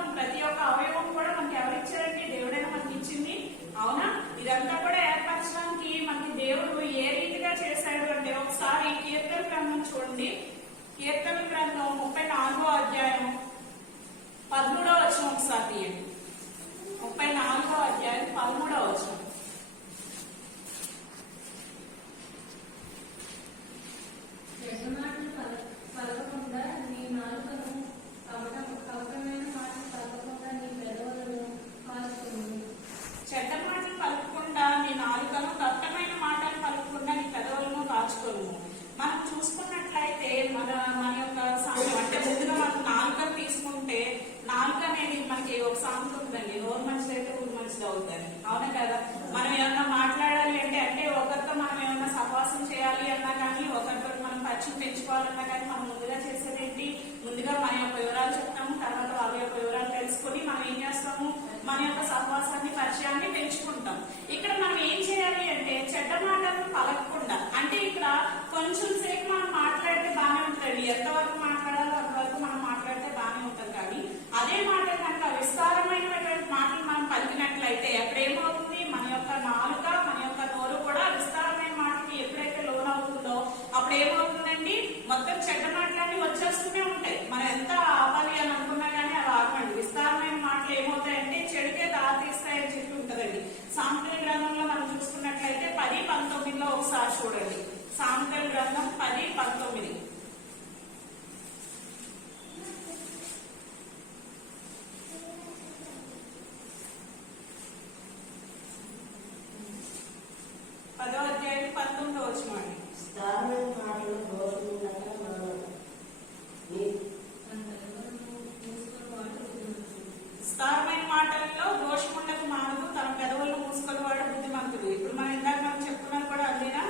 మొత్తం ప్రతి ఒక్క అవయవం కూడా మనకి ఎవరిచ్చారండి? దేవుడైనా మనకి ఇచ్చింది. అవునా? ఇదంతా కూడా ఏర్పరచడానికి మనకి దేవుడు ఏ రీతిగా చేశాడు అంటే, ఒకసారి కీర్తన గ్రంథం చూడండి. కీర్తన గ్రంథం 34వ అధ్యాయం 13వ వచనం ఒకసారి తీయండి. 34వ అధ్యాయం 13వ వచనం. చెడ్డ మాటలు పలకకుండా నీ నాలుకను, కపటమైన మాటలు పలకకుండా నీ పెదవులను కాచుకోను. మనం చూసుకున్నట్లయితే మన యొక్క సమయం అంటే ముందుగా మనం నాలుకను తీసుకుంటే, నాలుక అనేది మనకి ఒక సామెత ఉందండి, నోరు మంచిది అయితే ఊరు మంచిది అవుతుంది. అవునా కదా? మనం ఏమన్నా మాట్లాడాలి అంటే ఒకరితో మనం ఏమన్నా సహవాసం చేయాలి అన్నా కానీ, ఒకరితో మనం పరిచయం పెంచుకోవాలన్నా కానీ మనం ముందుగా చేసేది ఏంటి? ముందుగా మన యొక్క వివరాలు చెప్తాము, తర్వాత వాళ్ళ యొక్క వివరాలు తెలుసుకొని మనం ఏం చేస్తాము? మన యొక్క సహవాసాన్ని, పరిచయాన్ని పెంచుకుంటాం. ఇక్కడ మనం ఏం చేయాలి అంటే చెడ్డ మాటలను పలకకుండా, అంటే ఇక్కడ కొంచెం సేపు మనం మాట్లాడితే బాగానే ఉంటుంది, ఎంతవరకు మాట్లాడాలో అంతవరకు మనం మాట్లాడితే బాగానే ఉంటుంది. కానీ అదే మాట కనుక విస్తారమైనటువంటి మాటలు మనం పలికినట్లయితే అప్పుడేమవుతుంది? మన యొక్క నాలుక, మన యొక్క నోరు కూడా విస్తారమైన మాటకి ఎప్పుడైతే లోనవుతుందో అప్పుడు ఏమవుతుందండి? మొత్తం చెడ్డ మాటలన్నీ వచ్చేస్తూనే ఉంటాయి. మనం ఎంత ఆపాలి అని అనుకున్నా కానీ అవి ఆపండి. విస్తారమైన మాటలు ఏమవుతాయంటే చెడుకే దారితీస్తాయని చెప్పి ఉంటదండి. సామెతల గ్రంథంలో మనం చూసుకున్నట్లయితే 10:19 ఒకసారి చూడండి. సామెతల గ్రంథం 10:19. పదో అధ్యాయం 19వ వచనం. విస్తారమైన మాటల్లో దోషముండకు మానదు, తన పెదవులను మూసుకొని వాడు బుద్ధిమంతుడు. ఇప్పుడు మనం ఇందాక మనం చెప్పుకున్నాం కూడా అదేనా?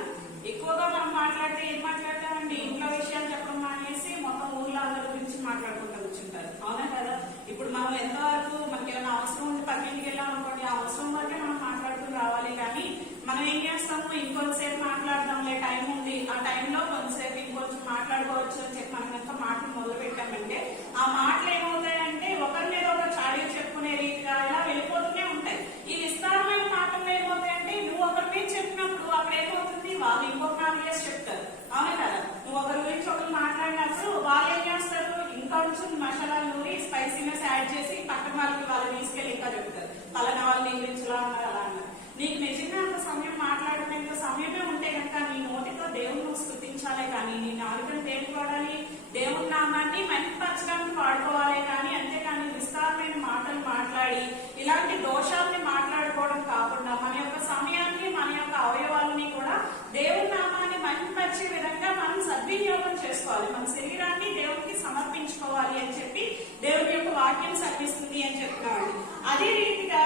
ఎక్కువగా మనం మాట్లాడితే ఏం మాట్లాడతామండి? ఇంట్లో విషయాలు చెప్పడం మానేసి మొత్తం ఊర్లో అందరి గురించి మాట్లాడుకుంటూ కూర్చుంటారు. అవునా కదా? ఇప్పుడు మనం ఎంతవరకు మనకి ఏమైనా అవసరం ఉంది పక్కింటికి వెళ్ళాం అనుకోండి, ఆ అవసరం వరకే మనం మాట్లాడుకుని రావాలి. కానీ మనం ఏం చేస్తాము? ఇంకొంతసేపు మాట్లాడదాంలే, టైం ఉంది, ఆ టైంలో కొంతసేపు ఇంకొంచెం మాట్లాడుకోవచ్చు అని చెప్పి మనం ఎంత మాటలు మొదలు పెట్టామంటే ఆ మాటలు ఏమవుతాయంటే ఒకరి మీద ఒకరు చాడీ చెప్పుకునే రీతిగా ఇలా వెళ్ళిపోతూనే ఉంటాయి. ఈ విస్తారమైన మాటలు ఏమవుతాయంటే నువ్వు ఒకరి మీద చెప్పినప్పుడు అక్కడ ఏమవుతుంది? వాళ్ళు ఇంకొక 4 years చెప్తారు. అవునా కదా? నువ్వు ఒకరి గురించి ఒకరు మాట్లాడినప్పుడు వాళ్ళు ఏం చేస్తారు? ఇంకొంచెం మసాలాలు నూరి స్పైసీనెస్ యాడ్ చేసి పక్కన వాళ్ళకి వాళ్ళు తీసుకెళ్ళి ఇంకా చెప్తారు, పలానా వాళ్ళు నీ గురించి ఇలా అన్నారు, అలా అన్నారు. నీకు నిజంగా అంత సమయం మాట్లాడుకునేంత సమయమే ఉంటే కనుక నీ నోటితో దేవుని స్తుతించాలే కానీ, నీ నాలుకను దేనికి వాడాలి? దేవుని నామాన్ని మహిమపరచడానికి వాడుకోవాలి. కానీ అంతేకాని విస్తారమైన మాటలు మాట్లాడి ఇలాంటి దోషాలని మాట్లాడుకోవడం కాకుండా మన యొక్క సమయాన్ని, మన యొక్క అవయవాలని కూడా దేవుని నామాన్ని మహిమపరిచే విధంగా మనం సద్వినియోగం చేసుకోవాలి. మన శరీరాన్ని దేవునికి సమర్పించుకోవాలి అని చెప్పి దేవుని యొక్క వాక్యం సర్విస్తుంది అని చెప్తున్నాడు. అదే రీతిగా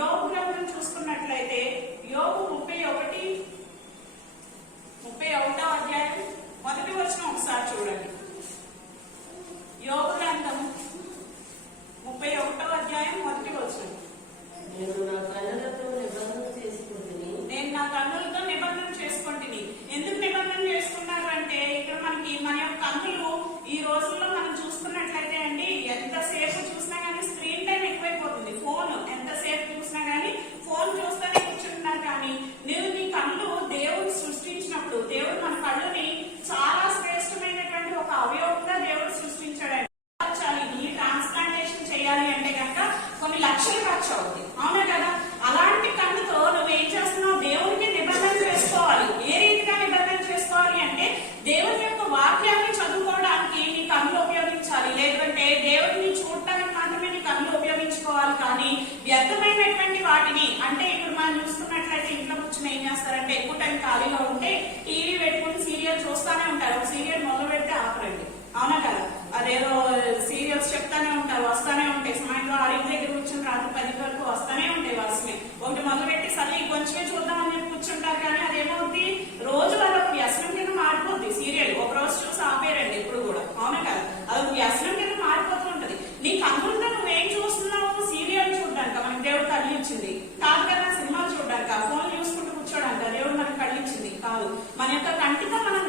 యోబు గ్రంథం చూసుకున్నట్లయితే యోబు 31వ అధ్యాయం 1వ వచనం ఒకసారి చూడండి. యోబు గ్రంథం 31వ అధ్యాయం 1వ వచనం. నేను నా కన్నులతో నిబంధన చేసుకుంటుని. ఎందుకు నిబంధన చేసుకున్నారు అంటే ఇక్కడ మనకి మన యొక్క కన్నులు ఈ రోజుల్లో మనం చూసుకున్నట్లయితే అండి, ఎంతసేపు చూసినా కానీ స్క్రీన్ టైం ఎక్కువైపోతుంది. ఫోన్ ఎంతసేపు చూసినా కానీ ఫోన్ చూస్తూనే కూర్చుంటున్నారు. కానీ నువ్వు నీ కళ్ళు దేవుడు సృష్టించినప్పుడు, దేవుడు మన కళ్ళుని చాలా శ్రేష్టమైనటువంటి ఒక అవయవంగా దేవుడు సృష్టించాడు. నీ ట్రాన్స్ప్లాంటేషన్ చేయాలి అంటే కనుక కొన్ని లక్షలు ఖర్చు అవుతుంది. అవునా కదా? అలాంటి కన్నుతో నువ్వు ఏం చేస్తున్నావు? దేవునికి నిబంధన చేసుకోవాలి. ఏ రీతిగా నిబంధన చేసుకోవాలి అంటే దేవుని యొక్క వాక్యాన్ని చదువుకోవడానికి నీ కన్నులు ఉపయోగించాలి. లేదంటే దేవుడిని చూడటానికి మాత్రమే నీ కన్నులు ఉపయోగించుకోవాలి. కానీ వ్యర్థమైనటువంటి వాటిని, అంటే ఇప్పుడు మనం చూసుకున్నట్లయితే ఇంట్లో కూర్చొని ఏం చేస్తారంటే ఎక్కువ టైం ఖాళీలో ఉంటే టీవీ పెట్టుకుని సీరియల్ చూస్తానే ఉంటారు. ఒక సీరియల్ మొదలు పెడితే ఆపరండి. అవునా కదా? అదేదో సీరియల్స్ చెప్తానే ఉంటారు, వస్తానే ఉంటాయి. సాయంత్రం 6 దగ్గర కూర్చుని రాత్రి 10 వరకు వస్తానే ఉంటాయి వరుసనే. ఒకటి మొదలు పెట్టి సరే కొంచెమే చూద్దామని చెప్పి కూర్చుంటారు. కానీ అదేమవుతుంది? రోజు వాళ్ళ వ్యసనం కింద మారిపోద్ది. సీరియల్ ఒక రోజు చూసి ఆపేరండి ఎప్పుడు కూడా. అవునా కదా? అది వ్యసనం కింద మారిపోతూ ఉంటది. నీ కన్నులతో నువ్వేం చూస్తున్నావు? సీరియల్ చూడడానికి మనకి దేవుడు కళ్ళు ఇచ్చింది కాదు కదా? సినిమాలు చూడడానికి, ఫోన్ చూసుకుంటూ కూర్చోడానికి దేవుడు మనకి కళ్ళు ఇచ్చింది కాదు. మన యొక్క కంటితో మనం